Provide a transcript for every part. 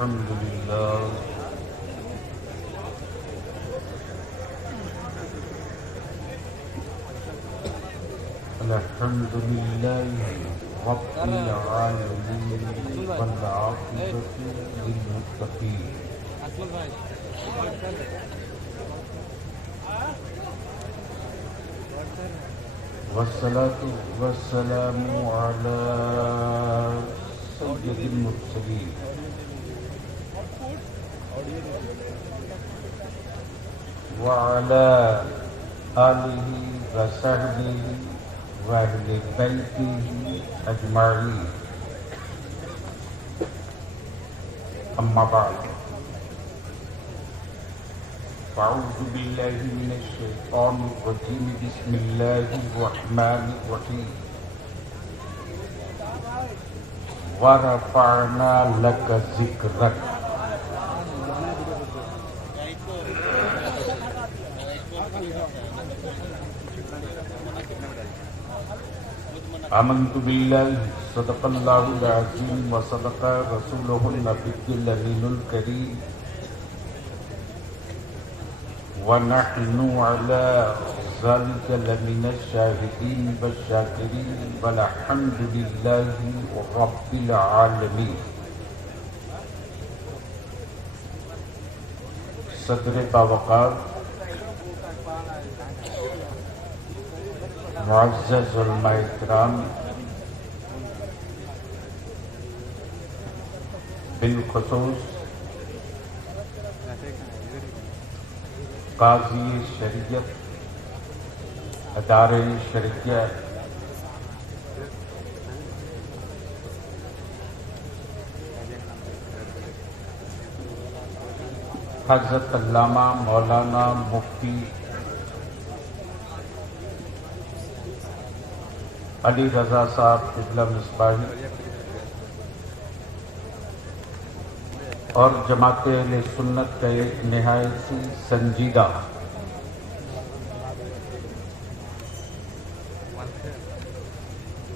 الحمد لله الحمد لله رب العالمين والعاقبة للمتقين والصلاة والسلام على سيد المرسلين وعلى آله وصحبه وأهل بيته أجمعين أما بعد فأعوذ بالله من الشيطان الرجيم بسم الله الرحمن الرحيم ورفعنا لك ذكرك آمنت بالله صدق الله العظيم وصدق رسوله النبي الأمين الكريم ونحن على ذلك لمن الشاهدين والشاكرين والحمد لله رب العالمين. صدر باوقار معزز علماء احترام، بالخصوص قاضی شریعت، ادارے شرعیہ، حضرت علامہ مولانا مفتی علی رضا صاحب قبلہ مصباحی اور جماعت اہل سنت کا ایک نہایت ہی سنجیدہ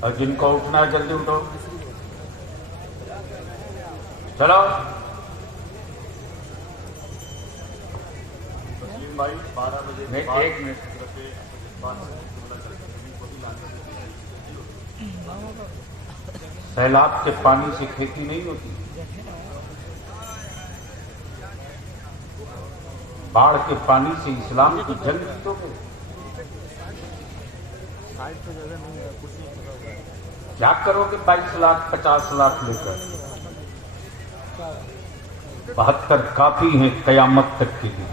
اور جن کو اٹھنا ہے جلدی اٹھو، چلو بھائی 12 بجے ایک منٹ، سیلاب کے پانی سے کھیتی نہیں ہوتی، باڑھ کے پانی سے اسلام کی جنگ جیتو گے؟ کیا کرو گے 22 لاکھ 50 لاکھ لے کر؟ 72 کافی ہیں قیامت تک کے لیے.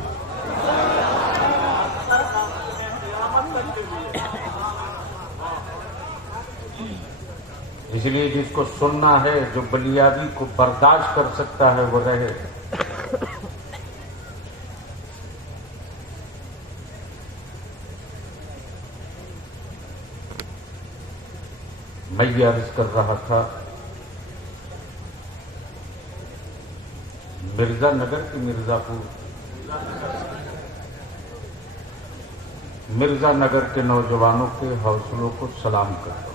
اس لیے جس کو سننا ہے، جو بلیادی کو برداشت کر سکتا ہے وہ رہے. میں یہ عرض کر رہا تھا، مرزا نگر کی مرزا پور، مرزا نگر کے نوجوانوں کے حوصلوں کو سلام کرتا ہوں.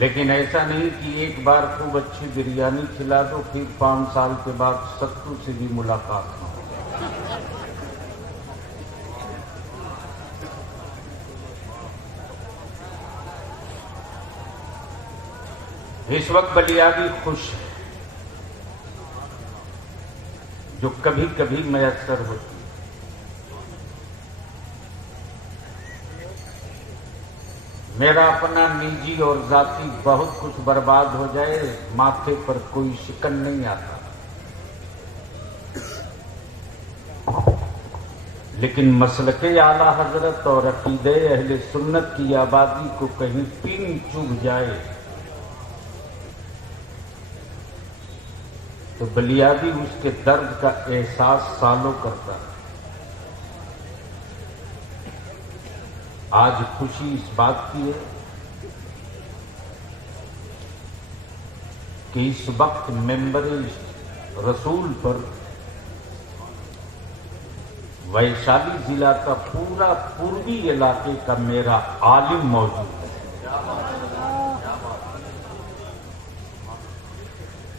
لیکن ایسا نہیں کہ ایک بار خوب اچھی بریانی کھلا دو پھر 5 سال کے بعد ستو سے بھی ملاقات نہ ہو. اس وقت بلیادی خوش ہے، جو کبھی کبھی میسر ہوتی. میرا اپنا نجی اور ذاتی بہت کچھ برباد ہو جائے، ماتھے پر کوئی شکن نہیں آتا، لیکن مسلک اعلی حضرت اور عقیدہ اہل سنت کی آبادی کو کہیں پین چبھ جائے تو بلیادی اس کے درد کا احساس سالوں کرتا ہے. آج خوشی اس بات کی ہے کہ اس وقت ممبر رسول پر वैशाली जिला का पूरा पूर्वी इलाके का मेरा आलिम मौजूद है।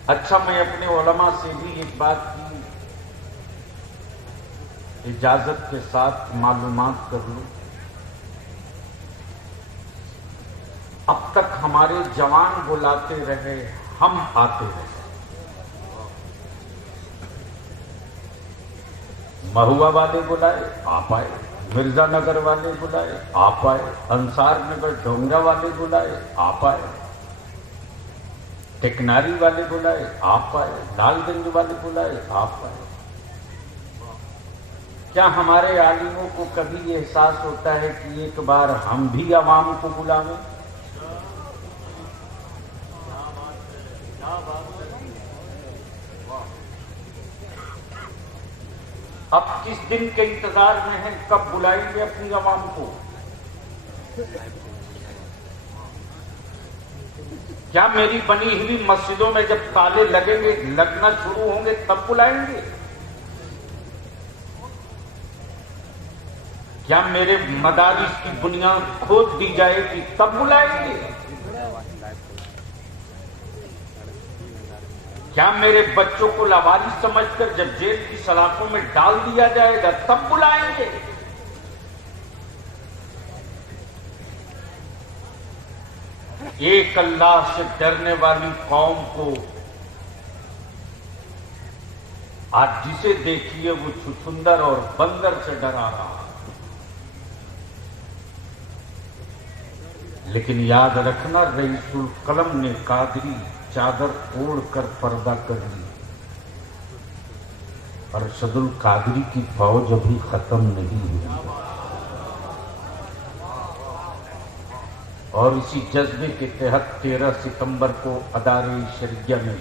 अच्छा, मैं अपने उलमा से भी एक बात की इजाजत के साथ मालूमात कर लूं। अब तक हमारे जवान बुलाते रहे, हम आते रहे। महुआ वाले बुलाए, आप आए। मिर्जा नगर वाले बुलाए, आप आए। अंसार नगर डोंगरा वाले बुलाए, आप आए। टेकनारी वाले बुलाए, आप आए। लालगंज वाले बुलाए, आप आए। क्या हमारे आलिमों को कभी एहसास होता है कि एक बार हम भी अवाम को बुलावें? अब किस दिन के इंतजार में हैं, कब बुलाएंगे अपनी अवाम को? क्या मेरी बनी हुई मस्जिदों में जब ताले लगेंगे, लगना शुरू होंगे, तब बुलाएंगे? क्या मेरे मदारिस की बुनियाद खोद दी जाएगी, तब बुलाएंगे? क्या मेरे बच्चों को लावारिस समझकर जब जेल की सलाखों में डाल दिया जाएगा, तब बुलाएंगे? एक अल्लाह से डरने वाली कौम को आज जिसे देखिए वो छुछुंदर और बंदर से डरा रहा। लेकिन याद रखना, रईसुल कलम ने कादरी चादर ओढ़ कर पर्दा कर ली, अरशदुल कादरी की फौज अभी खत्म नहीं हुई। और इसी जज्बे के तहत 13 सितंबर को अदारे शरिया में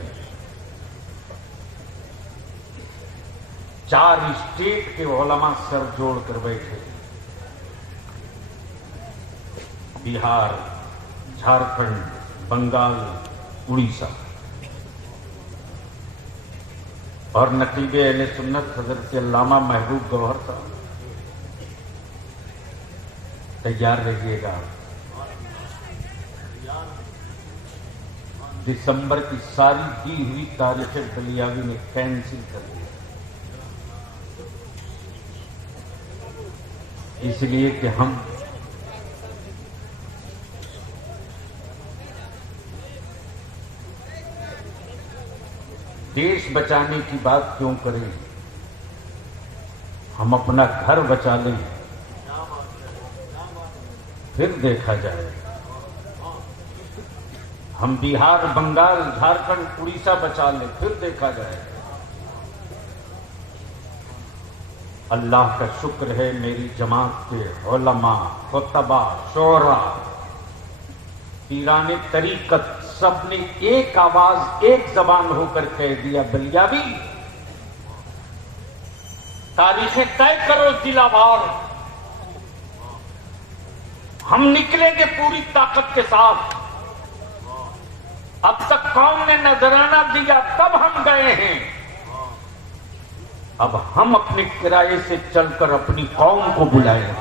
4 स्टेट के उलमा सर जोड़ कर बैठे। बिहार, झारखंड, बंगाल, उड़ीसा। और नकीबे अहले सुन्नत हजरत अल्लामा महबूब गौहर साहब, तैयार रहिएगा। दिसंबर की सारी दी हुई तारीखें बलियावी ने कैंसिल कर दी, इसलिए कि हम देश बचाने की बात क्यों करें, हम अपना घर बचा लें, फिर देखा जाएगा। हम बिहार, बंगाल, झारखंड, उड़ीसा बचा लें, फिर देखा जाएगा। अल्लाह का शुक्र है, मेरी जमात के उलमा, खुतबा, शोरा, पीराने तरीकत सबने एक आवाज, एक जबान होकर कह दिया, बलियावी तारीखें तय करो जिलावार, हम निकलेंगे पूरी ताकत के साथ। अब तक कौम ने नजराना दिया, तब हम गए हैं। अब हम अपने किराए से चलकर अपनी कौम को बुलाएं।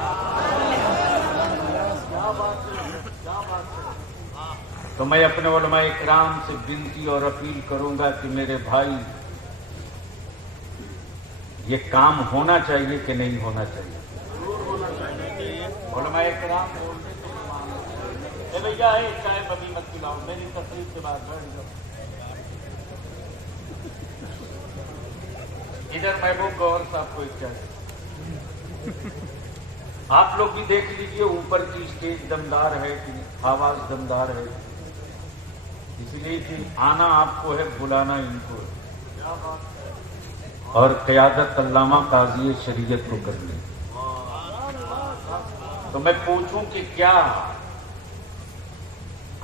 तो मैं अपने उलमाए किराम से विनती और अपील करूंगा कि मेरे भाई, ये काम होना चाहिए कि नहीं होना चाहिए? उलमाए किराम बोलते भैया है, चाय बबी मत पिलाओ, मेरी तकलीफ के बाद बैठ जाओ। इधर महबूब गौहर साहब को एक चाय। आप लोग भी देख लीजिए, ऊपर की स्टेज दमदार है कि आवाज दमदार है, इसलिए कि आना आपको है, बुलाना इनको है। और क़यादत अल्लामा काज़ी शरीयत को करनी। तो मैं पूछूं कि क्या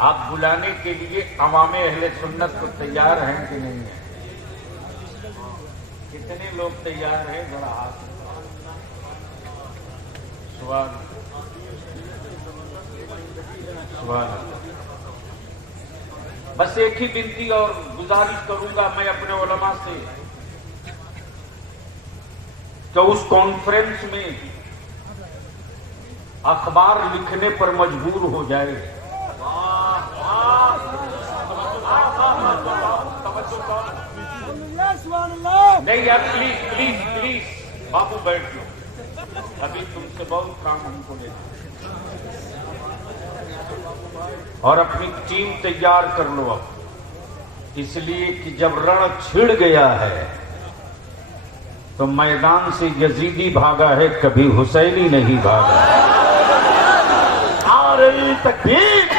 आप बुलाने के लिए अवामे अहले सुन्नत को तैयार हैं कि नहीं है? कितने लोग तैयार हैं? जरा हाथ सवाल बस एक ही विनती और गुजारिश करूंगा मैं अपने उलमा से کہ اس کانفرنس میں اخبار لکھنے پر مجبور ہو جائے. نہیں یار پلیز پلیز پلیز بابو بیٹھ لو, ابھی تم سے بہت کام ہم کو لینا, اور اپنی ٹیم تیار کر لو اب, اس لیے کہ جب رڑ چھڑ گیا ہے تو میدان سے یزیدی بھاگا ہے, کبھی حسینی نہیں بھاگا. نعرہ تکبیر,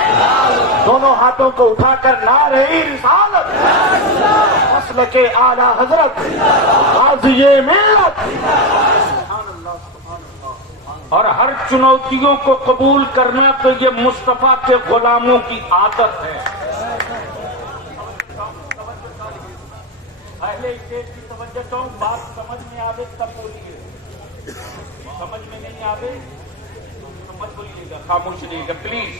دونوں ہاتھوں کو اٹھا کر نعرہ رسالت, مسلک اعلی حضرت غازی ملت. اور ہر چنوتیوں کو قبول کرنا تو یہ مصطفیٰ کے غلاموں کی عادت ہے. پہلے اسٹیج کی توجہ چاہوں, بات سمجھ میں آوے تب بولیے, سمجھ میں نہیں آوے تو مت بولیے گا, خاموش رہیے گا پلیز.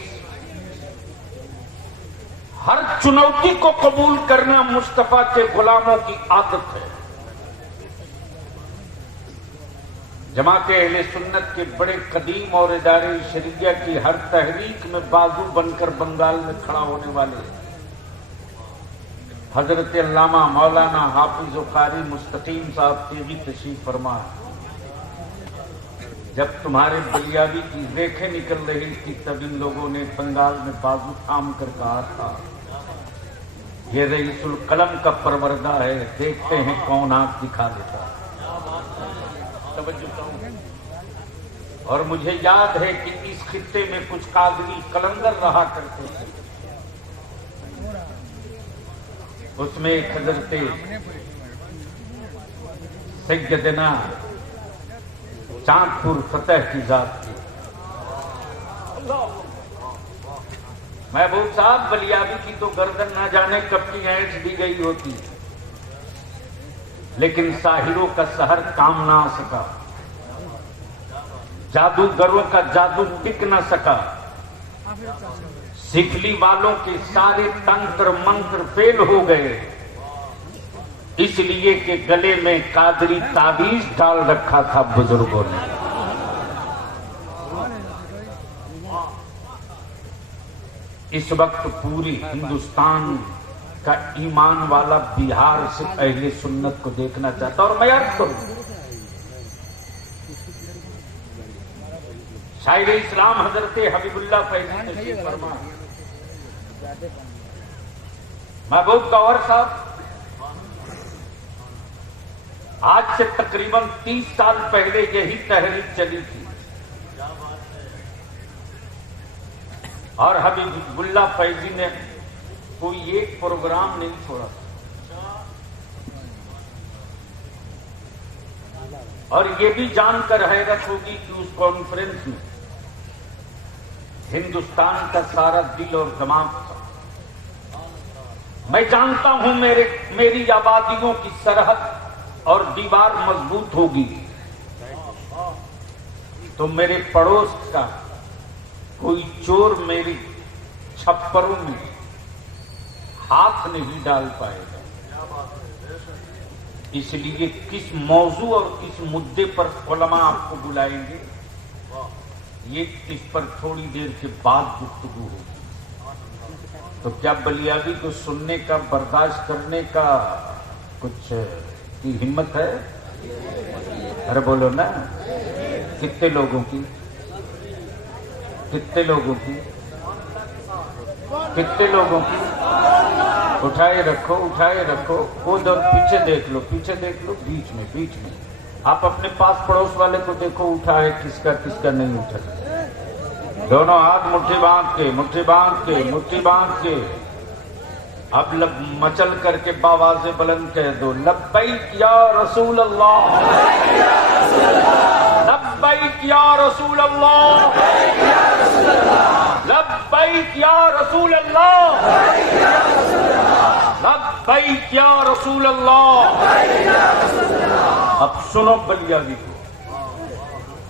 ہر چنوتی کو قبول کرنا مصطفیٰ کے غلاموں کی عادت ہے. جماعت اہل سنت کے بڑے قدیم اور ادارے شریعہ کی ہر تحریک میں بازو بن کر بنگال میں کھڑا ہونے والے حضرت علامہ مولانا حافظ و قاری مستقیم صاحب تیغی تشریف فرما. جب تمہارے بلیابی کی ریکھیں نکل رہی تھی تب ان لوگوں نے بنگال میں بازو تھام کر کہا تھا یہ رئیس القلم کا پروردہ ہے, دیکھتے ہیں کون آنکھ دکھا دیتا. اور مجھے یاد ہے کہ اس خطے میں کچھ قادری قلندر رہا کرتے تھے. اس میں ایک حضرت سیدنا چاند پور فتح کی ذات تھی. محبوب صاحب بلیابی کی تو گردن نہ جانے کب کی اینٹ دی گئی ہوتی, لیکن ساحروں کا سحر کام نہ آ سکا, جادوگروں کا جادو ٹک نہ سکا, سفلی والوں کے سارے تنتر منتر فیل ہو گئے, اس لیے کہ گلے میں قادری تعویذ ڈال رکھا تھا بزرگوں نے. اس وقت پوری ہندوستان کا ایمان والا بہار سے اہل سنت کو دیکھنا چاہتا. اور میں عرض کروں, شاعر اسلام حضرت حبیب اللہ فیضی تشریف فرما, محبوب گوہر صاحب آج سے تقریباً 30 سال پہلے یہی تحریک چلی تھی, اور حبیب اللہ فیضی نے کوئی ایک پروگرام نہیں چھوڑا, اور یہ بھی جان کر حیرت ہوگی کہ اس کانفرنس میں ہندوستان کا سارا دل اور دماغ تھا. میں جانتا ہوں میری آبادیوں کی سرحد اور دیوار مضبوط ہوگی تو میرے پڑوس کا کوئی چور میری چھپروں میں ہاتھ نہیں ڈال پائے گا. اس لیے کس موضوع اور کس مدے پر علماء آپ کو بلائیں گے, یہ اس پر تھوڑی دیر کے بعد گفتگو ہوگی. تو کیا بلیابی کو سننے کا, برداشت کرنے کا کچھ کی ہمت ہے؟ ارے بولو نا, کتنے لوگوں کی, کتنے لوگوں کی, کتنے لوگوں کی؟ اٹھائے رکھو, اٹھائے رکھو. وہ دور پیچھے دیکھ لو, پیچھے دیکھ لو, بیچ میں, بیچ میں. آپ اپنے پاس پڑوس والے کو دیکھو, اٹھا ہے کس کا, کس کا نہیں اٹھا. دونوں ہاتھ مٹھی باندھ کے, مٹھی باندھ کے, مٹھی باندھ کے. اب مچل کر کے باواز بلند کہہ دو, لبیک یا رسول اللہ, لبیک یا رسول اللہ, لبیک یا رسول اللہ, لبیک یا رسول اللہ. اب سنو بلیابی کو,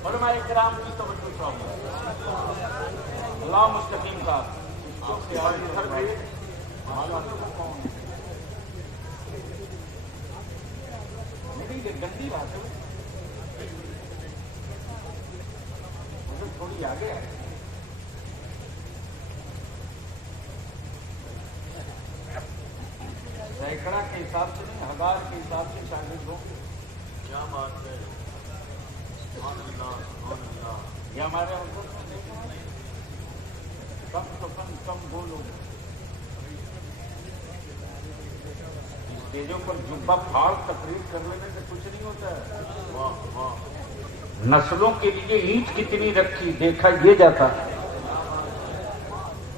علماء کرام کی توجہ چاہوں, اللہ مستقیم صاحب گندی بات ہے. थोड़ी आगे है। सैकड़ा के हिसाब से नहीं, 1000 के हिसाब से शागिर्द होंगे। क्या बात है, ये हमारे कम तो कम बोलो। स्टेजों पर जुब्बा फाड़ तकरीर कर लेने से कुछ नहीं होता है। नस्लों के लिए ईंट कितनी रखी देखा ये जाता।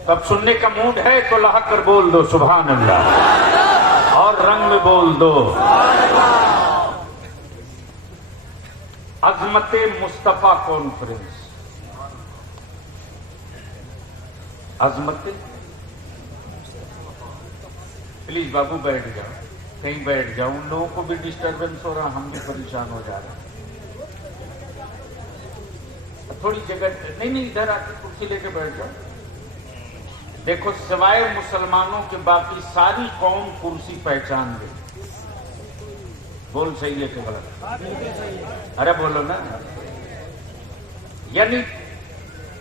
तब सुनने का मूड है तो लहक कर बोल दो सुभान अल्लाह, और रंग में बोल दो। अजमते मुस्तफा कॉन्फ्रेंस, अजमते, प्लीज बाबू बैठ जाओ, कहीं बैठ जाओ। उन लोगों को भी डिस्टरबेंस हो रहा, हम भी परेशान हो जा रहे हैं। थोड़ी जगह नहीं, इधर आके कुर्सी लेके बैठ जाओ। देखो, सिवाय मुसलमानों के बाकी सारी कौम कुर्सी पहचान गई। बोल सही है कि गलत? अरे बोलो ना। यानी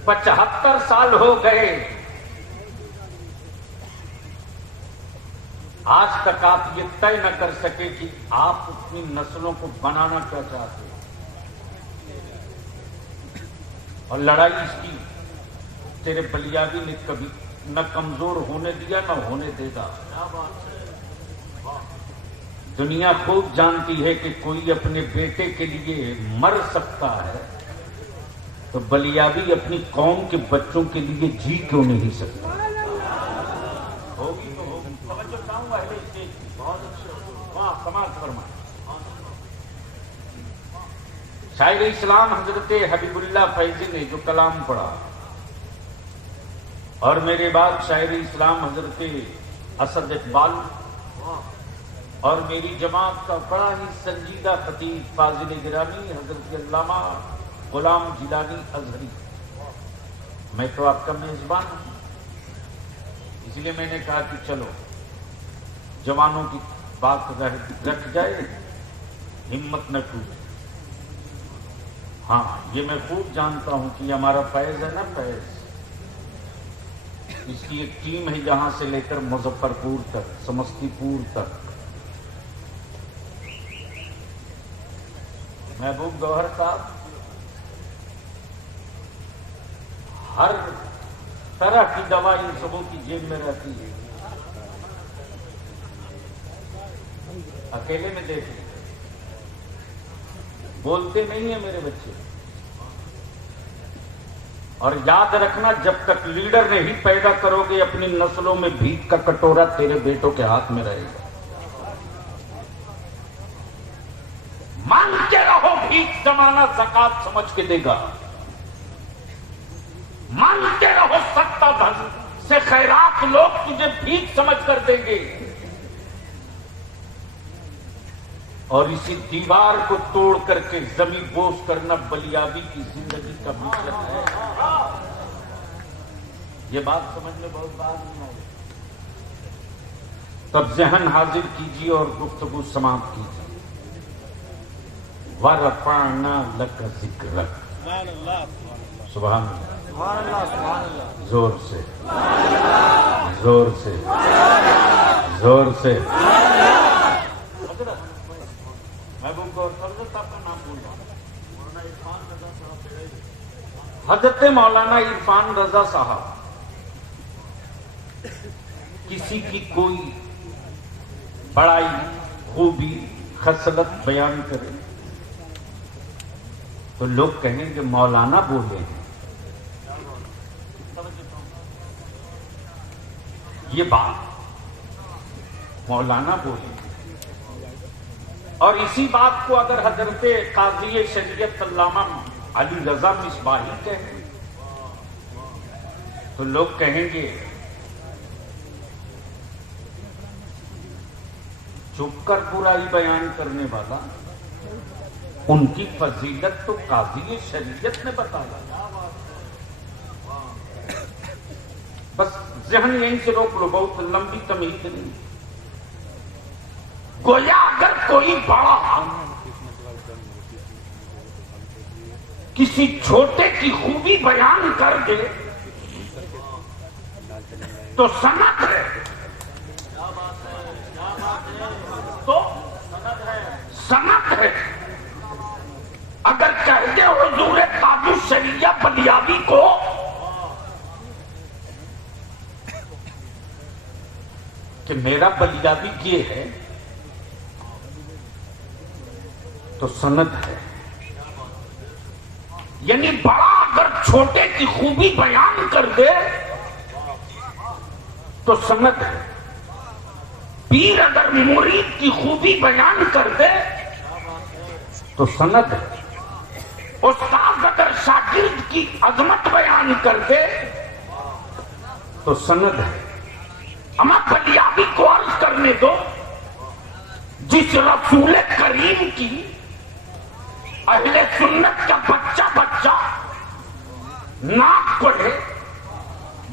75 साल हो गए, आज तक आप ये तय न कर सके कि आप अपनी नस्लों को बनाना क्या चाहते हो। और लड़ाई इसकी तेरे बलियाबी ने कभी न कमजोर होने दिया न होने देगा। दुनिया खूब जानती है कि कोई अपने बेटे के लिए मर सकता है, तो बलियाबी अपनी कौम के बच्चों के लिए जी क्यों नहीं सकता? होगी तो होगी। समझो चाहूंगा इसे बहुत अच्छा। वाह, समाज फरमा। शायर इस्लाम हजरत हबीबुल्लाह फैजी ने जो कलाम पढ़ा, और मेरे बाद शायर इस्लाम हजरत असद इकबाल, और मेरी जमात का बड़ा ही संजीदा खतीब फाजिल गिरानी हजरत अल्लामा गुलाम जिलानी अजहरी। मैं तो आपका मेजबान हूं, इसलिए मैंने कहा कि चलो जवानों की बात रख जाए, हिम्मत न टूटे। हाँ, ये मैं खूब जानता हूं कि हमारा फैज है ना, फैज, इसकी एक टीम है जहां से लेकर मुजफ्फरपुर तक, समस्तीपुर तक। महबूब गौहर साहब हर तरह की दवा इन सबों की जेब में रहती है। अकेले में देख लीजिए, बोलते नहीं है मेरे बच्चे। और याद रखना, जब तक लीडर नहीं पैदा करोगे अपनी नस्लों में, भीख का कटोरा तेरे बेटों के हाथ में रहेगा। मांगते रहो भीख, जमाना ज़कात समझ के देगा। मांगते रहो सत्ता धन से खैरात, लोग तुझे भीख समझ कर देंगे। और इसी दीवार को तोड़ करके जमीन बोझ करना बलियाबी की जिंदगी का मतलब है। ये बात समझ में बहुत बात नहीं आई। तब जहन हाजिर कीजिए और गुफ्तगू समाप्त कीजिए। वरफ़अना लक ज़िक्रक, सुभान अल्लाह, जोर से, जोर से, जोर से। महबूब गौर हजरत आपका नाम बोल रहा हूं, हजरत मौलाना इरफान रजा साहब किसी की कोई बड़ाई, खूबी, खसलत बयान करे तो लोग कहेंगे मौलाना बोले हैं। ये बात मौलाना बोले, और इसी बात को अगर हजरत काज़ी शरीयत अल्लामा अली रजा मिसबाही कहें तो लोग कहेंगे चुप कर बुराई बयान करने वाला, उनकी फजीलत तो काज़ी शरीयत ने बताया। बस जहन यहीं से रोक लो, बहुत लंबी तमीज नहीं। गोया अगर कोई बड़ा किसी छोटे की खूबी बयान कर दे तो सनद है, तो सनद है। अगर कह दे हुजूर ताजु शरिया बलियावी को कि मेरा बलियावी ये है तो सनद है। यानी बड़ा अगर छोटे की खूबी बयान कर दे तो सनद है। पीर अगर मुरीद की खूबी बयान कर दे तो सनद है। उस्ताद अगर शागिर्द की अजमत बयान कर दे तो सनद है। अमा बलियावी को अर्ज करने दो, जिस रसूल करीम की अहले सुन्नत का बच्चा बच्चा नाक पढ़े,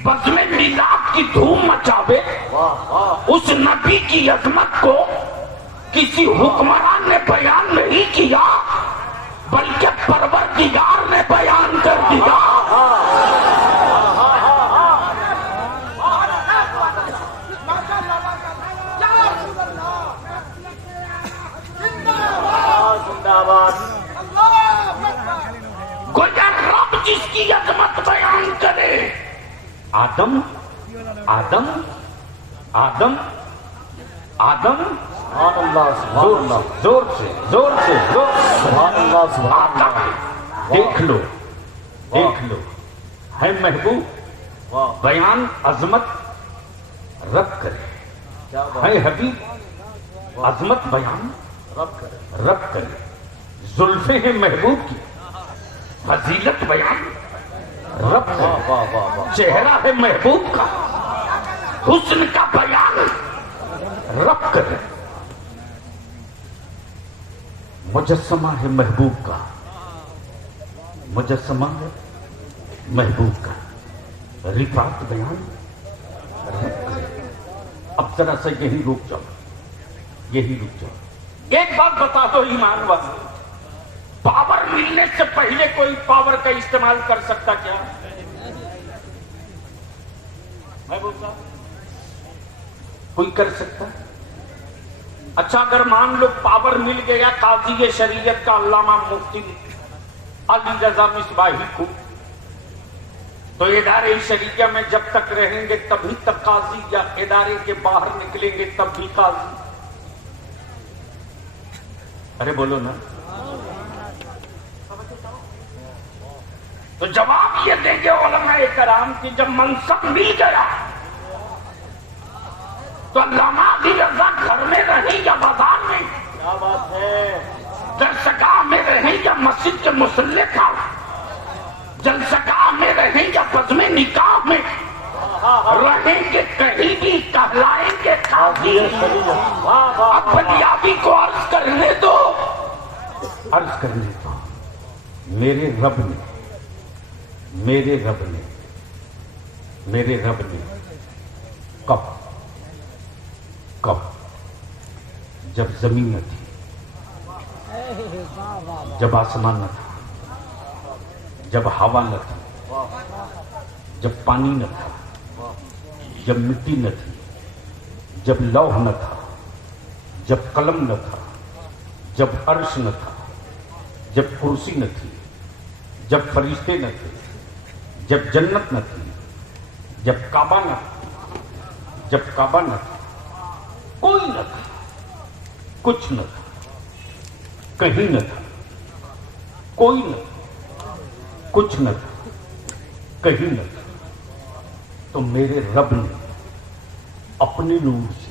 बज़्म मिलाद की धूम मचावे, उस नबी की अजमत को किसी हुक्मरान ने बयान नहीं किया बल्कि परवरदिगार ने बयान कर दिया। गोया रब जिसकी अजमत बयान करे, आदम आदम आदम आदम, जोर से जोर से आदम, देख लो है महबूब बयान अजमत रब करे, है हबीब अजमत बयान रब करे। जुल्फे हैं महबूब की फजीलत बयान रब करे। चेहरा है महबूब का हुस्न का बयान रब करे। मुजस्समा है महबूब का, मुजस्समा है महबूब का रिफात बयान रब करे। अब जरा सा यही रुक जाओ, यही रुक जाओ। एक बात बता दो ईमान वाले, पावर मिलने से पहले कोई पावर का इस्तेमाल कर सकता क्या? मैं बोलता कोई कर सकता? अच्छा अगर मान लो पावर मिल गया काजी शरीयत का अल्लामा मुफ्ती अली रजा मिसबाही को, तो इदारे शरीया में जब तक रहेंगे तभी तक काजी, या इदारे के बाहर निकलेंगे तब भी काजी? अरे बोलो ना। तो जवाब ये देंगे उलमाए कराम कि जब मनसब मिल गया तो अल्लामा अली रजा घर में रहे या बाजार में, क्या बात है, जलसगाह में रहे या मस्जिद के मुसल्ले पर, जलसगाह में रहे या बज़्म निकाह में रहेंगे, कहीं भी कहलाएंगे काजी। अब बलियावी को अर्ज करने दो, अर्ज करने दो। मेरे रब ने कब जब जमीन न थी, जब आसमान न था, जब हवा न थी, जब पानी न था, जब मिट्टी न थी, जब लौह न था, जब कलम न था, जब अर्श न था, जब कुर्सी न थी, जब फरिश्ते न थे, जब जन्नत न थी, जब काबा न था, जब काबा न था, कोई न था, कुछ न था, कहीं न था, कोई न था, कुछ न था, कहीं न था। तो मेरे रब ने अपने नूर से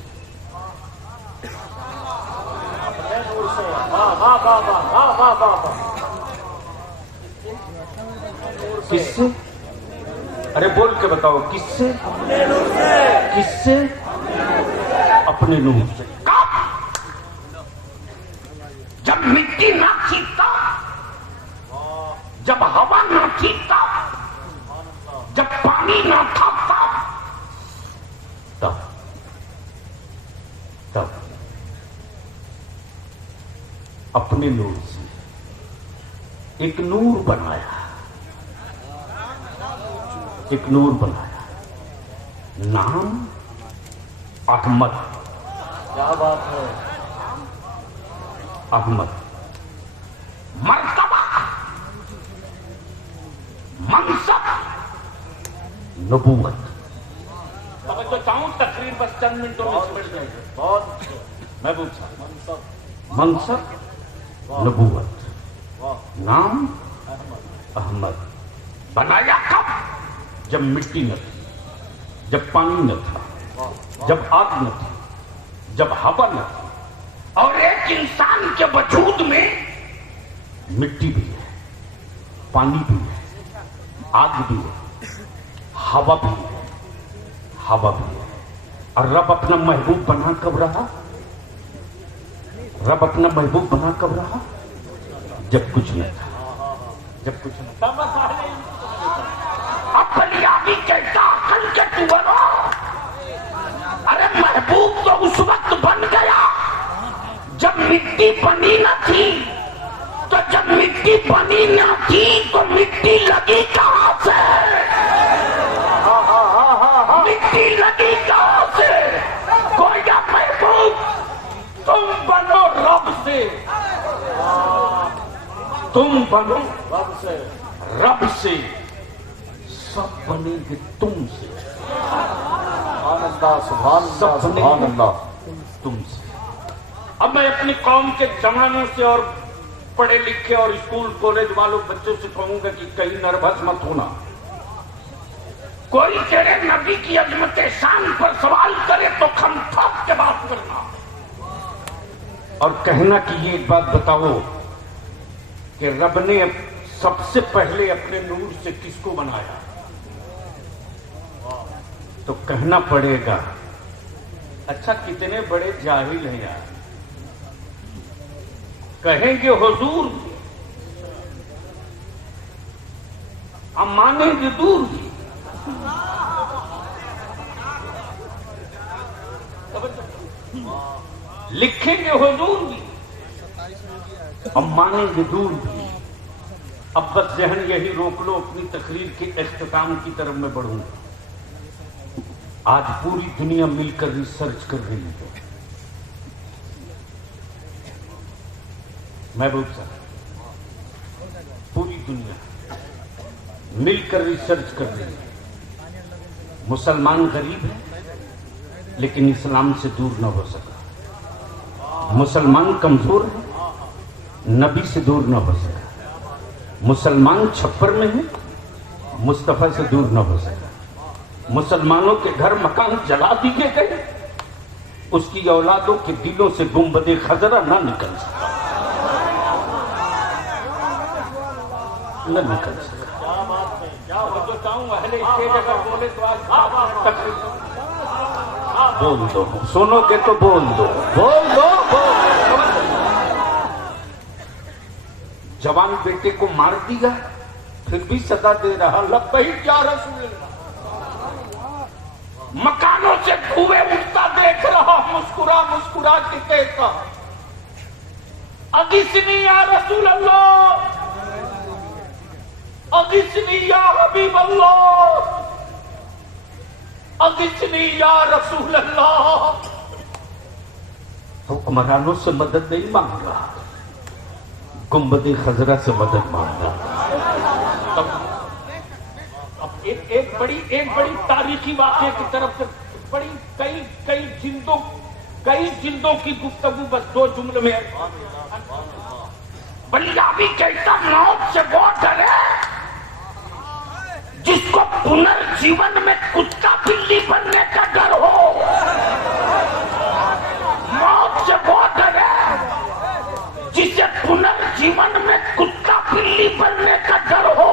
किससे? अरे बोल के बताओ किससे? किससे? अपने नूर से। कब? जब मिट्टी ना थी तब, जब हवा ना थी तब, जब पानी ना था तब अपने नूर से ایک نور بنایا، ایک نور بنایا، نام احمد. کیا بات ہے. احمد. مرتبہ، منصب، نبوت. توجہ چاہوں تقریر بس چند منٹوں میں سمجھ جائے گا. بہت محبوب صاحب، منصب، نبوت، نام احمد. بنایا کب؟ جب مٹی نہ تھی، جب پانی نہ تھا، جب آگ نہ تھی، جب ہوا نہ تھی. اور ایک انسان کے وجود میں مٹی بھی ہے، پانی بھی ہے، آگ بھی ہے، ہوا بھی ہے، ہوا بھی ہے. اور رب اپنا محبوب بنا کب رہا؟ رب اپنا محبوب بنا کب رہا؟ جب کچھ نہ تھا، جب کچھ نہ تھا. اپنی کہتا عقل کے ٹورو، ارے محبوب تو اس وقت بن گیا جب مٹی بنی نہ تھی. تو جب مٹی بنی نہ تھی تو مٹی لگی کہاں سے؟ مٹی لگی کہاں سے؟ گویا محبوب تم بنو رب سے، تم بنو رب سے. رب سے، سب بنے گے تم سے. سبحان اللہ، سبحان اللہ، سب بنے سبحان گے اللہ. تم سے. اب میں اپنی قوم کے جوانوں سے اور پڑھے لکھے اور اسکول کالج والوں بچوں سے کہوں گا کہ کہیں نروس مت ہونا. کوئی تیرے نبی کی عظمت شان پر سوال کرے تو کھم ٹھوک کے بات کرنا اور کہنا کہ یہ ایک بات بتاؤ کہ رب نے سب سے پہلے اپنے نور سے کس کو بنایا؟ تو کہنا پڑے گا اچھا کتنے بڑے جاہل ہیں یار. کہیں گے حضور بھی، ہم مانیں گے دور بھی. لکھیں گے حضور بھی، ہم مانیں گے دور بھی. اب بس ذہن یہی روک لو، اپنی تقریر کے اختتام کی طرف میں بڑھوں گا. آج پوری دنیا مل کر ریسرچ کر رہی ہے. محبوب صاحب، پوری دنیا مل کر ریسرچ کر رہی ہے. مسلمان غریب ہے لیکن اسلام سے دور نہ ہو سکا. مسلمان کمزور ہے، نبی سے دور نہ ہو سکا. مسلمان چھپر میں ہے، مصطفیٰ سے دور نہ ہو سکا. مسلمانوں کے گھر مکان جلا دیے گئے، اس کی اولادوں کے دلوں سے گنبد خضرا نہ نکل سکا، نہ نکل سکا. بول دو، سنو گے تو بول دو، بول دو. جوان بیٹے کو مار دیا پھر بھی صدا دے رہا لبیک یا رسول اللہ. مکانوں سے دھوئیں اٹھتا دیکھ رہا، مسکرا مسکرا کے کہتا اغثنی یا رسول اللہ، اغثنی یا حبیب اللہ، اغثنی یا رسول اللہ. حکمرانوں سے مدد نہیں مانگ رہا، گنبد خضرا سے مدد مانگ رہا. اب ایک بڑی تاریخی واقعے کی طرف سے بڑی کئی جلدوں کی گفتگو بس 2 جملے میں. پنجابی کہتا موت سے وہ ڈرے جس کو پنرجیون میں کتا بلی بننے کا ڈر ہو. موت سے وہ ڈرے جسے پنرجیون میں کتا بلی بننے کا ڈر ہو.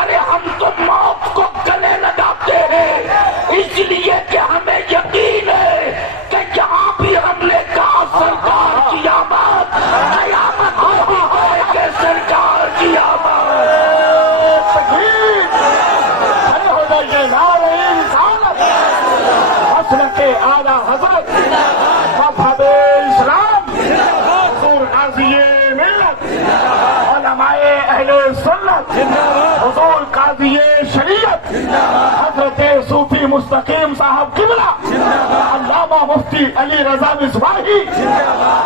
ارے ہم تو موت کو گلے لگاتے ہیں اس لیے کہ ہمیں یقین ہے کہ جہاں بھی ہم نے کہا سرکار کی آمد، قیامت وہی ہے کہ سرکار کی آمد. کھڑے ہو جائیے. نعرہ رسالت، مسلک اعلیٰ حضرت، مذہب اسلام، حضور غازی ملت، علماء شریعت حضرت صوفی مستقیم صاحب قبلہ علامہ مفتی علی رضا مصباحی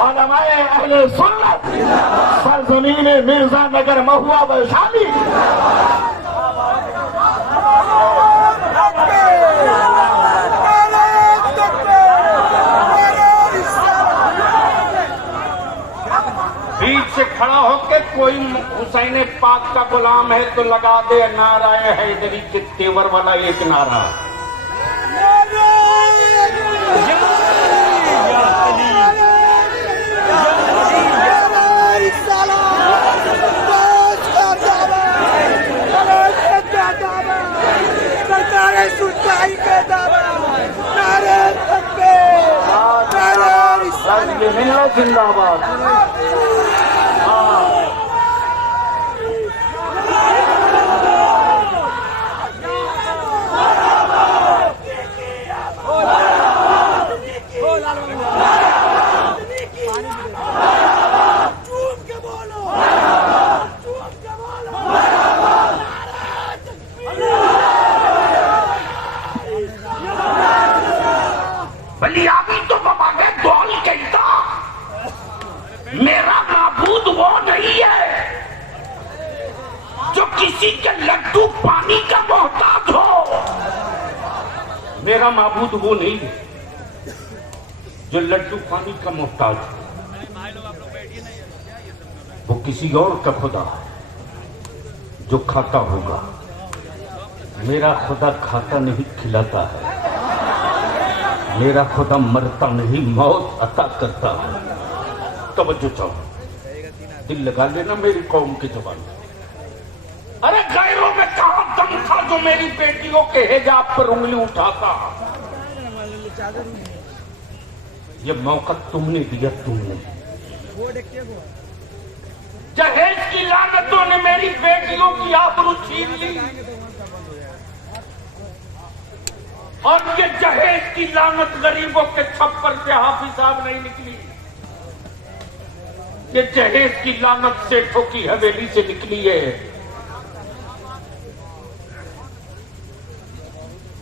علماء اہل سنت سرزمین مرزا نگر مہوا ویشالی بیچ سے کھڑا ہو کے کوئی حسین پاک کا غلام ہے تو لگا دے نعرہ حیدری کے تیور والا ایک نعرہ. زندہ باد. بلی آبی تو بابا کے دول کہتا میرا معبود وہ نہیں ہے جو کسی کے لڈو پانی کا محتاج ہو. میرا معبود وہ نہیں ہے جو لڈو پانی کا محتاج ہو. وہ کسی اور کا خدا جو کھاتا ہوگا. میرا خدا کھاتا نہیں کھلاتا ہے. میرا خدا مرتا نہیں موت عطا کرتا ہے. توجہ چاہو دل لگا لینا میری قوم کے جوان. ارے غیروں میں کہاں دم تھا جو میری بیٹیوں کے حجاب پر انگلی اٹھاتا. یہ موقع تم نے دیا. تم نے جہیز کی لعنتوں نے میری بیٹیوں کی آبرو چھین لی اور یہ جہیز کی لعنت غریبوں کے چھپر سے حافظ صاحب نہیں نکلی. یہ جہیز کی لعنت سیٹھوں کی حویلی سے نکلی ہے.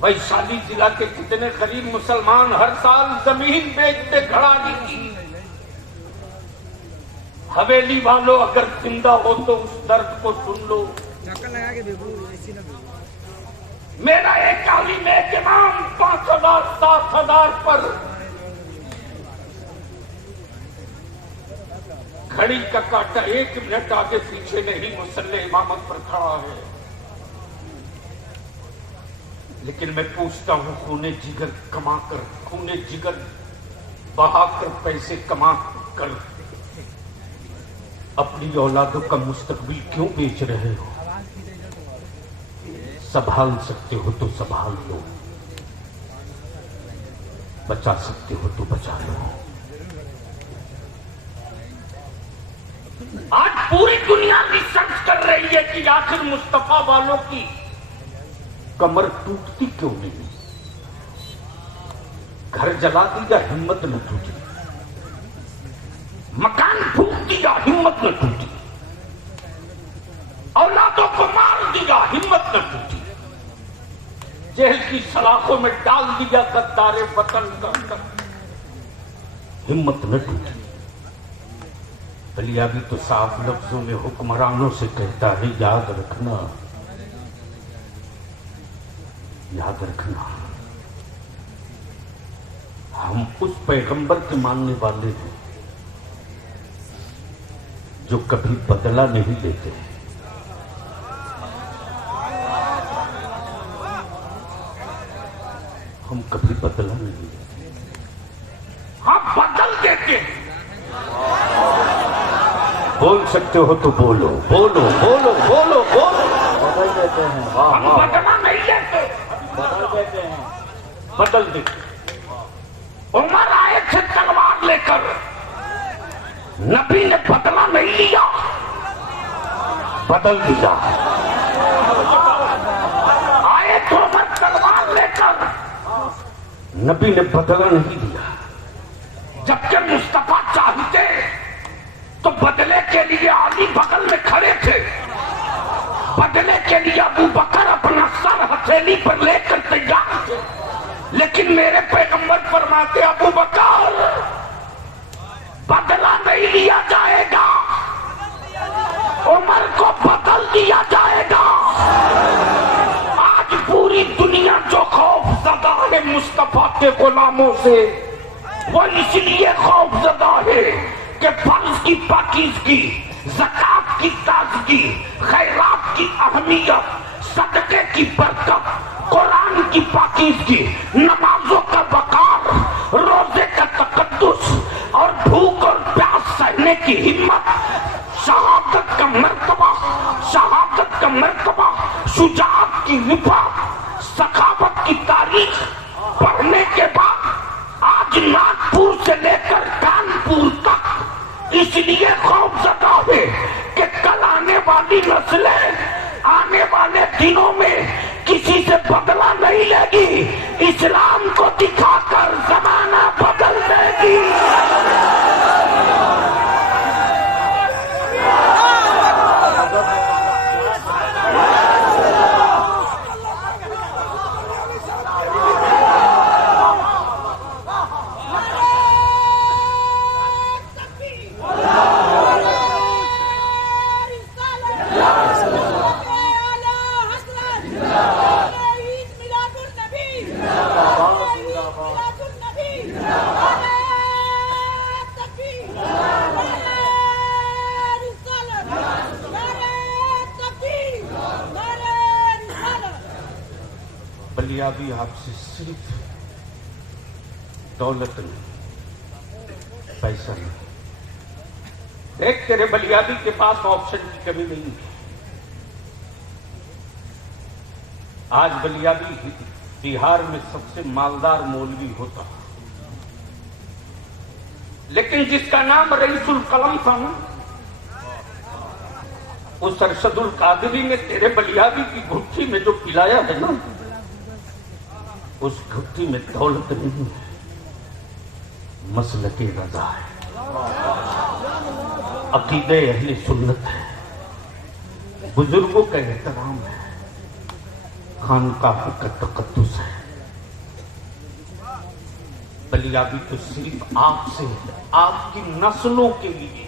ویشالی ضلع کے کتنے غریب مسلمان ہر سال زمین بیچتے گھڑانی کی. حویلی والوں اگر زندہ ہو تو اس درد کو سن لو. میرا ایک عالم ایک امام 5,000 7,000 پر گھڑی کا کاٹا 1 منٹ آگے پیچھے نہیں مصلی امامت پر کھڑا ہے. لیکن میں پوچھتا ہوں خونے جگر کما کر خونے جگر بہا کر پیسے کما کر اپنی اولادوں کا مستقبل کیوں بیچ رہے ہو؟ سنبھال سکتے ہو تو سنبھال لو. بچا سکتے ہو تو بچا لو. آج پوری دنیا ریسرچ کر رہی ہے کہ آخر مصطفیٰ والوں کی کمر ٹوٹتی کیوں نہیں. گھر جلا دیا ہمت نہ ٹوٹی. مکان پھونک دیا ہمت نہ ٹوٹی. اولادوں کو مار دیا ہمت نہ ٹوٹی. جیل کی سلاخوں میں ڈال دیا غدار وطن کا ہمت نہ ٹوٹی. بلی ابھی تو صاف لفظوں میں حکمرانوں سے کہتا ہے یاد رکھنا یاد رکھنا ہم اس پیغمبر کے ماننے والے ہیں جو کبھی بدلہ نہیں لیتے. ہم کبھی بدلہ نہیں لیتے. ہم بدل دیتے ہیں. بول سکتے ہو تو بولو بولو بولو بولو بولو. بدل دیتے ہیں. ہم بدلہ نہیں لیتے. بدل دیتے ہیں. بدل دیتے. عمر آئے تھے تلوار لے کر. نبی نے بدلہ نہیں لیا بدل دیا. آئے تو عمر تلوار لے کر. نبی نے بدلہ نہیں دیا. جبکہ مصطفیٰ چاہتے تو بدلے کے لیے علی بغل میں کھڑے تھے. بدلے کے لیے ابو بکر اپنا سر ہتھیلی پر لے کر تیار تھے، لیکن میرے پیغمبر فرماتے ابو بکر بدلہ نہیں لیا جائے گا، عمر کو بدل دیا جائے گا۔ آج پوری دنیا جو خوف زدہ ہے مصطفیٰ کے غلاموں سے، وہ اس لیے خوف زدہ ہے کہ فرض کی پاکیزگی، زکات کی تازگی، خیرات کی اہمیت، صدقے کی برکت، قرآن کی پاکیزگی، نمازوں کا وقار، روزے کا تقدس اور بھوک اور پیاس سہنے کی ہمت، شہادت کا مرتبہ، شہادت کا مرتبہ، شجاعت کی رفعت، سخاوت کی تاریخ پڑھنے کے بعد آج ناگپور سے لے کر کانپور تک اس لیے خوف زدہ ہے کہ کل آنے والی نسلیں آنے والے دنوں میں کسی سے بدلہ نہیں لے گی، اسلام کو دکھا کر زمانہ بدل دے گی۔ بلیابی آپ سے صرف دولت نہیں، پیسہ نہیں۔ ایک تیرے بلیابی کے پاس آپشن کی کمی نہیں ہے۔ آج بلیابی بہار میں سب سے مالدار مولوی ہوتا، لیکن جس کا نام رئیس القلم تھا نا، اس ارشد القادری نے تیرے بلیابی کی گھٹی میں جو پلایا ہے نا، اس گھٹی میں دولت نہیں ہے، مسلک رضا ہے، عقیدہ اہل سنت ہے، بزرگوں کا احترام ہے، خانقاہ کا تقدس ہے۔ بلیابی تو صرف آپ سے، آپ کی نسلوں کے لیے،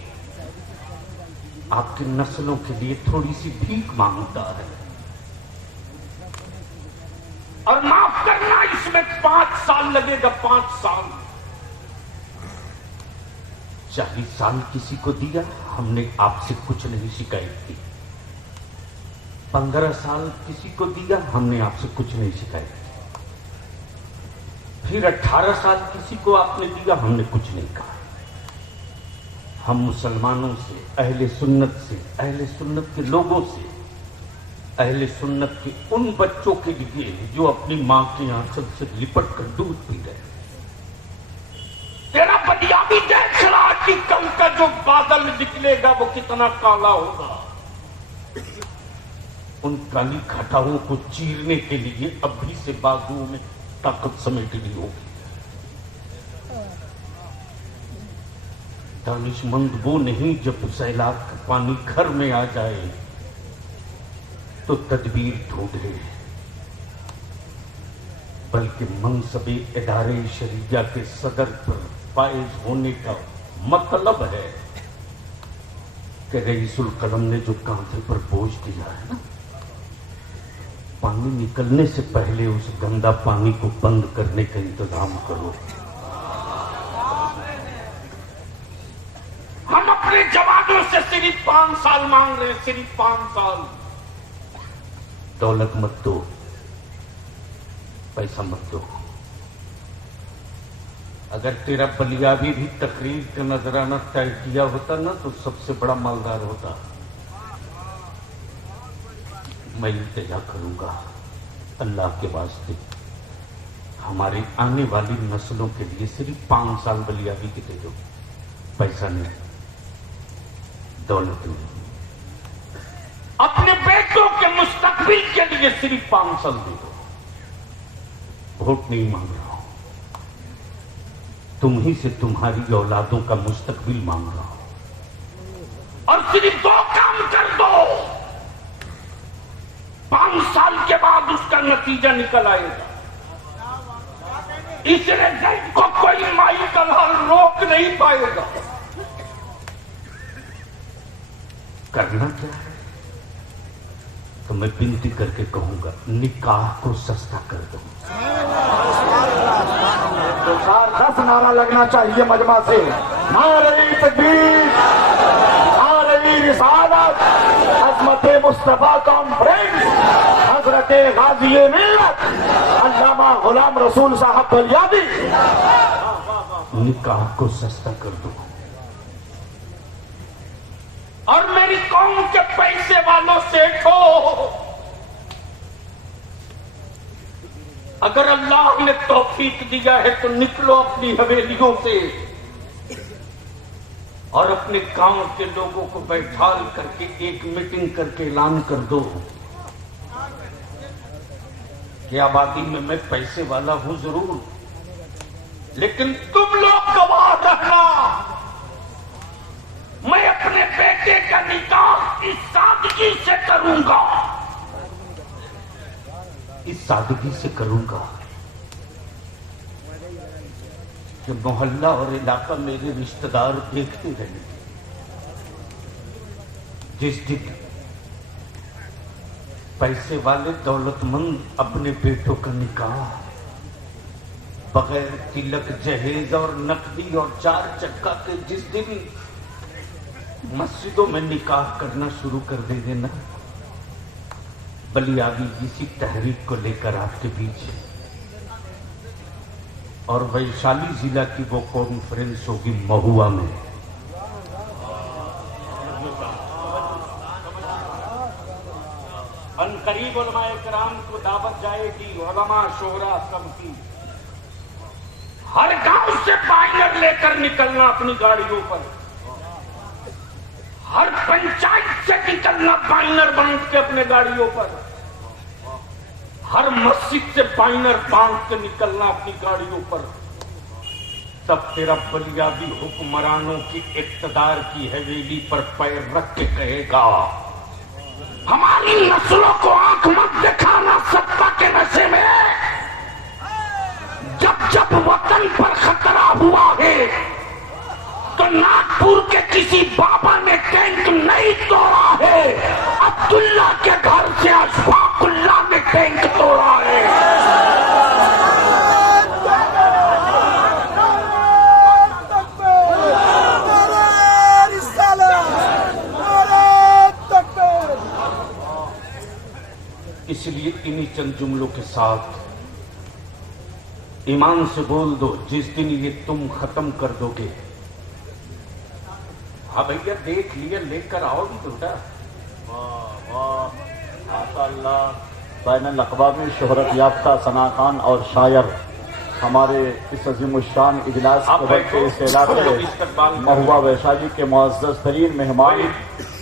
آپ کی نسلوں کے لیے تھوڑی سی بھیک مانگتا ہے، اور معاف کرنا اس میں 5 سال لگے گا، 5 سال۔ 40 سال کسی کو دیا، ہم نے آپ سے کچھ نہیں شکایت کی۔ 15 سال کسی کو دیا، ہم نے آپ سے کچھ نہیں شکایت کی۔ پھر 18 سال کسی کو آپ نے دیا، ہم نے کچھ نہیں کہا۔ ہم مسلمانوں سے، اہل سنت سے، اہل سنت کے لوگوں سے، اہل سنت کے ان بچوں کے لیے جو اپنی ماں کی آنچل سے لپٹ کر دودھ پی رہے، تیرا بلیابی دیکھ رہا کہ کل کا جو بادل نکلے گا وہ کتنا کالا ہوگا۔ ان کالی گھٹاؤں کو چیرنے کے لیے اب بھی سے بازوؤں میں طاقت سمیٹنی ہوگی۔ دانش مند وہ نہیں جب سیلاب کا پانی گھر میں آ جائے تو تدبیر ڈھونڈے، بلکہ منصب ادارے شریعہ کے صدر پر فائز ہونے کا مطلب ہے کہ رئیس القلم نے جو کاندھے پر بوجھ دیا ہے نا، پانی نکلنے سے پہلے اس گندا پانی کو بند کرنے کا انتظام کرو۔ ہم اپنے جوانوں سے صرف 5 سال مانگ رہے ہیں، صرف 5 سال۔ دولت مت دو، پیسہ مت دو۔ اگر تیرا بلیابی بھی تقریر کا نذرانہ طے کیا ہوتا نا تو سب سے بڑا مالدار ہوتا۔ میں التجا کروں گا اللہ کے واسطے، ہماری آنے والی نسلوں کے لیے صرف 5 سال بلیابی کے دے دو، پیسہ نہیں، دولت نہیں۔ اپنے بیٹوں کے مستقبل کے لیے صرف 5 سال دے دو۔ ووٹ نہیں مانگ رہا ہوں، تم ہی سے تمہاری اولادوں کا مستقبل مانگ رہا ہوں، اور صرف 2 کام کر دو۔ 5 साल के बाद उसका नतीजा निकल आएगा। इस रिजल्ट को कोई माई का लाल रोक नहीं पाएगा। करना क्या है? तो मैं विनती करके कहूंगा, निकाह को सस्ता कर दो। तो 10 नारा लगना चाहिए मजमा से। नारे तकबीर, नारे रिसालत, अज़मत मुस्तफा कॉन्फ्रेंस, हजरत गाज़ी मिल्लत अल्लामा गुलाम रसूल साहब बलियादी। निकाह को सस्ता कर दो। और मेरी कौम के पैसे वालों से ठो, अगर अल्लाह ने तौफीक दिया है तो निकलो अपनी हवेलियों से और अपने गांव के लोगों को बैठाल करके एक मीटिंग करके ऐलान कर दो कि आबादी में मैं पैसे वाला हूं जरूर, लेकिन तुम लोग गवाह रहना, मैं अपने बेटे का निकाह इस सादगी से करूंगा, इस सादगी से करूंगा कि मोहल्ला और इलाका मेरे रिश्तेदार देखते रहेंगे। जिस दिन पैसे वाले दौलतमंद अपने बेटों का निकाह बगैर तिलक जहेज और नकदी और 4 चक्का के जिस दिन मस्जिदों में निकाह करना शुरू कर देंगे ना, बलियादी इसी तहरीक को लेकर आपके बीच है। और वैशाली जिला की वो कॉन्फ्रेंस होगी महुआ में। अनकरीब उलमाए किराम को दावत जाएगी, उलमा शोहरा सबकी। हर गांव से बाइनर लेकर निकलना अपनी गाड़ियों पर, हर पंचायत से निकलना बाइनर बांध के अपने गाड़ियों पर, हर मस्जिद से बाइनर बांध के निकलना अपनी गाड़ियों पर। तब तेरा बलियादी हुक्मरानों की इक्तदार की हवेली पर पैर रख के कहेगा, हमारी नस्लों को आंख मत दिखाना सत्ता के नशे में। जब जब वतन पर खतरा हुआ है तो नागपुर के किसी बाबा ने टैंक नहीं तोड़ा है, अब्दुल्ला के घर से अशफाकुल्ला ने टैंक तोड़ा है। इसलिए इन्हीं चंद जुमलों के साथ ईमान से बोल दो, जिस दिन ये तुम खत्म कर दोगे। हाँ भैया देख लिया, लेकर आओगी बेटा। वाह वाह माशाअल्लाह। बैनुल अक़वामी शोहरत याफ्ता सनाखान और शायर हमारे इस अज़ीमुश्शान इजलास के वक्त इस इलाके महुआ वैशाली के मुअज़्ज़ज़ तरीन मेहमान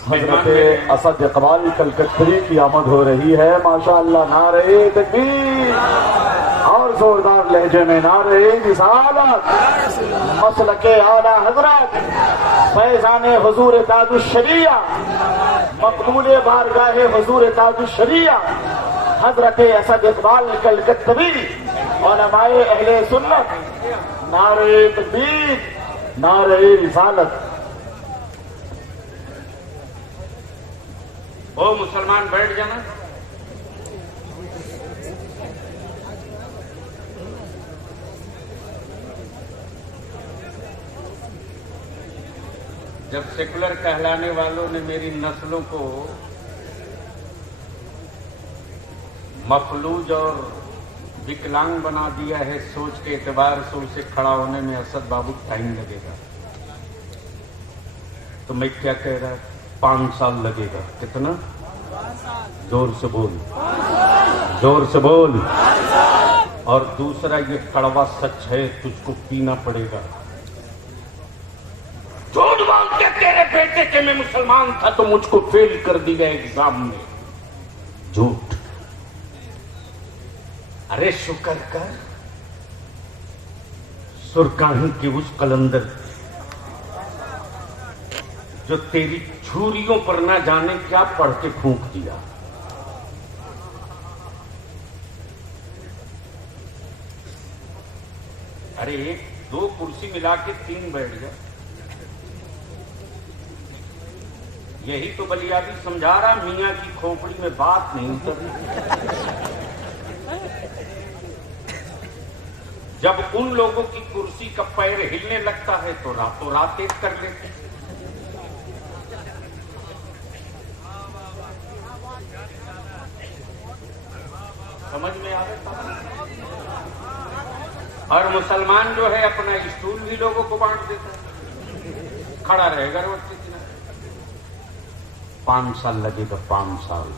हजरत असद इकबाल कलकत्तरी की आमद हो रही है। माशाअल्लाह, नारे तकबीर और जोरदार लहजे में नारे रिसालत। मसलके आला हजरत फैज़ाने हुजूर ताजुश्शरिया, मक़बूल बारगाहे हुजूर ताजुश्शरिया हजरत असद इकबाल कलकत्तरी उलमाए अहले सुन्नत, नारे तकबीर, नारे रिसालत। ओ मुसलमान बैठ जाना। जब सेकुलर कहलाने वालों ने मेरी नस्लों को मफलूज और विकलांग बना दिया है, सोच के एतबार से उसे खड़ा होने में असद बाबू टाइम लगेगा, तो मैं क्या कह रहा, 5 साल लगेगा। कितना? जोर से बोल, जोर से बोल। और दूसरा, ये कड़वा सच है, तुझको पीना पड़ेगा। झूठ बोल के तेरे बेटे के मैं मुसलमान था तो मुझको फेल कर दिया एग्जाम में। झूठ। अरे शुक्र कर, सुरकाही की उस कलंदर जो तेरी छुरियों पर ना जाने क्या पढ़ के फूंक दिया। अरे एक दो कुर्सी मिला के 3 बैठ जाओ। यही तो बलियाबी समझा रहा, मियाँ की खोपड़ी में बात नहीं उतरती। जब उन लोगों की कुर्सी का पैर हिलने लगता है तो रातों रात एक कर लेते हैं। समझ में आ रहा है? और मुसलमान जो है अपना स्टूल भी लोगों को बांट देता है, खड़ा रहेगा रोड के किनारे। 5 साल लगेगा, 5 साल।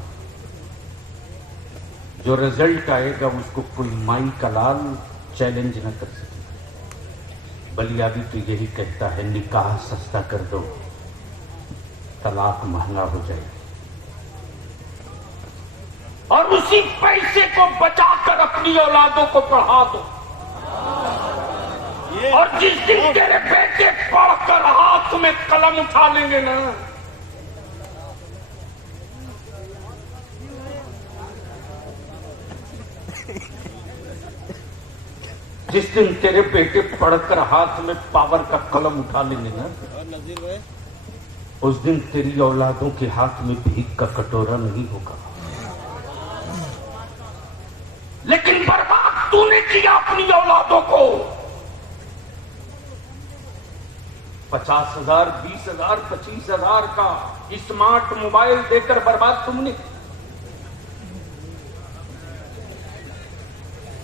जो रिजल्ट आएगा उसको कोई माई का लाल चैलेंज न कर सके। बलियाबी तो यही कहता है, निकाह सस्ता कर दो, तलाक महंगा हो जाएगा। और उसी पैसे को बचाकर अपनी औलादों को पढ़ा दो। और जिस दिन तेरे बेटे पढ़कर हाथ में कलम उठा लेंगे ना, जिस दिन तेरे बेटे पढ़कर हाथ में पावर का कलम उठा लेंगे ना, उस दिन तेरी औलादों के हाथ में भीख का कटोरा नहीं होगा। लेकिन बर्बाद तूने किया अपनी औलादों को। 50,000, 20,000, 25,000 का स्मार्ट मोबाइल देकर बर्बाद तुमने।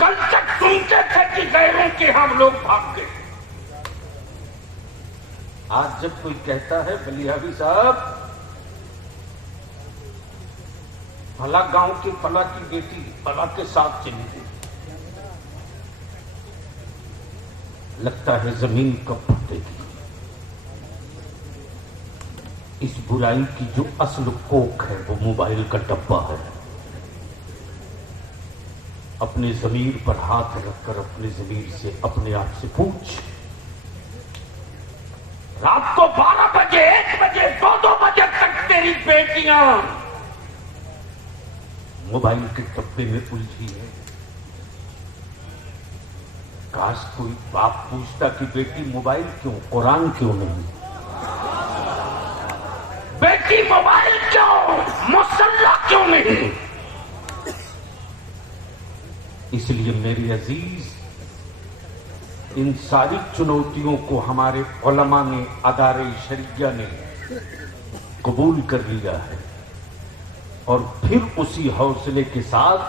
कल तक सुनते थे कि गैरों के हम लोग भाग गए। आज जब कोई कहता है बलियाबी साहब, फला गांव के फला की बेटी फला के साथ चली गई, लगता है जमीन कब फटेगी। इस बुराई की जो असल कोख है वो मोबाइल का डब्बा है। अपने जमीर पर हाथ रखकर अपने जमीर से अपने आप से पूछ, रात को 12 बजे, 1 बजे, 2 बजे तक तेरी बेटियां मोबाइल के डब्बे में उलझी है। काश कोई बाप पूछता कि बेटी मोबाइल क्यों, कुरान क्यों नहीं? बेटी मोबाइल क्यों, मुसल्ला क्यों नहीं? इसलिए मेरे अजीज, इन सारी चुनौतियों को हमारे उलमा ने, अदारे शरिया ने कबूल कर लिया है। और फिर उसी हौसले के साथ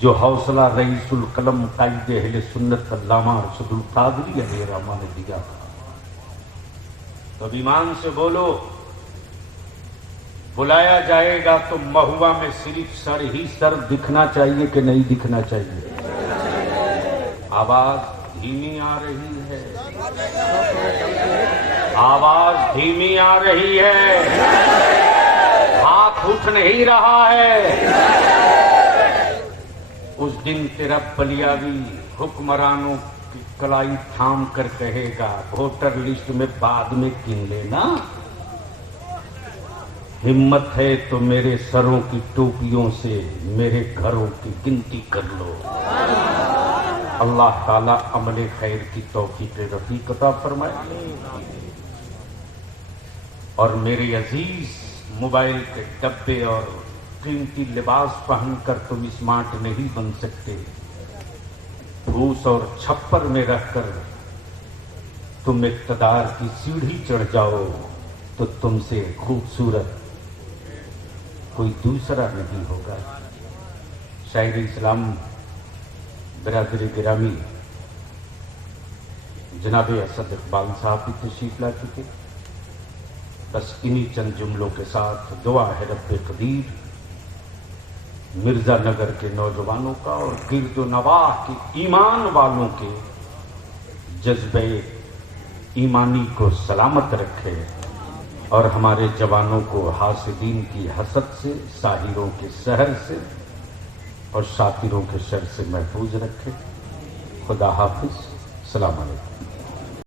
जो हौसला रईसुल कलम कायदे अहले सुन्नत अल्लामा अरशदुल कादरी अलैहिर्रहमा ने दिया था। तो ईमान से बोलो, बुलाया जाएगा तो महुआ में सिर्फ सर ही सर दिखना चाहिए कि नहीं दिखना चाहिए? आवाज धीमी आ रही है, आवाज धीमी आ रही है, हाथ उठ नहीं रहा है। उस दिन तेरा बलियावी हुक्मरानों की कलाई थाम कर कहेगा, वोटर लिस्ट में बाद में गिन लेना। हिम्मत है तो मेरे सरों की टोपियों से मेरे घरों की गिनती कर लो। अल्लाह ताला अमले खैर की तौफीक रफीक अता फरमाए। और मेरे अजीज, मोबाइल के डब्बे और कीमती लिबास पहनकर तुम स्मार्ट नहीं बन सकते। फूस और छप्पर में रहकर तुम इक़्तिदार की सीढ़ी चढ़ जाओ तो तुमसे खूबसूरत कोई दूसरा नहीं होगा। शायर इस्लाम बिरादरी गिरामी जनाब असद इकबाल साहब भी तशरीफ ला चुके। बस इन्हीं चंद जुमलों के साथ दुआ है रब्बे कदीर मिर्जा नगर के नौजवानों का और गिरदो नवाह के ईमान वालों के जज्बे ईमानी को सलामत रखे और हमारे जवानों को हासिदीन की हसद से, साहिरों के सहर से और शातिरों के शर से महफूज रखे। खुदा हाफिज। सलाम अलैकुम।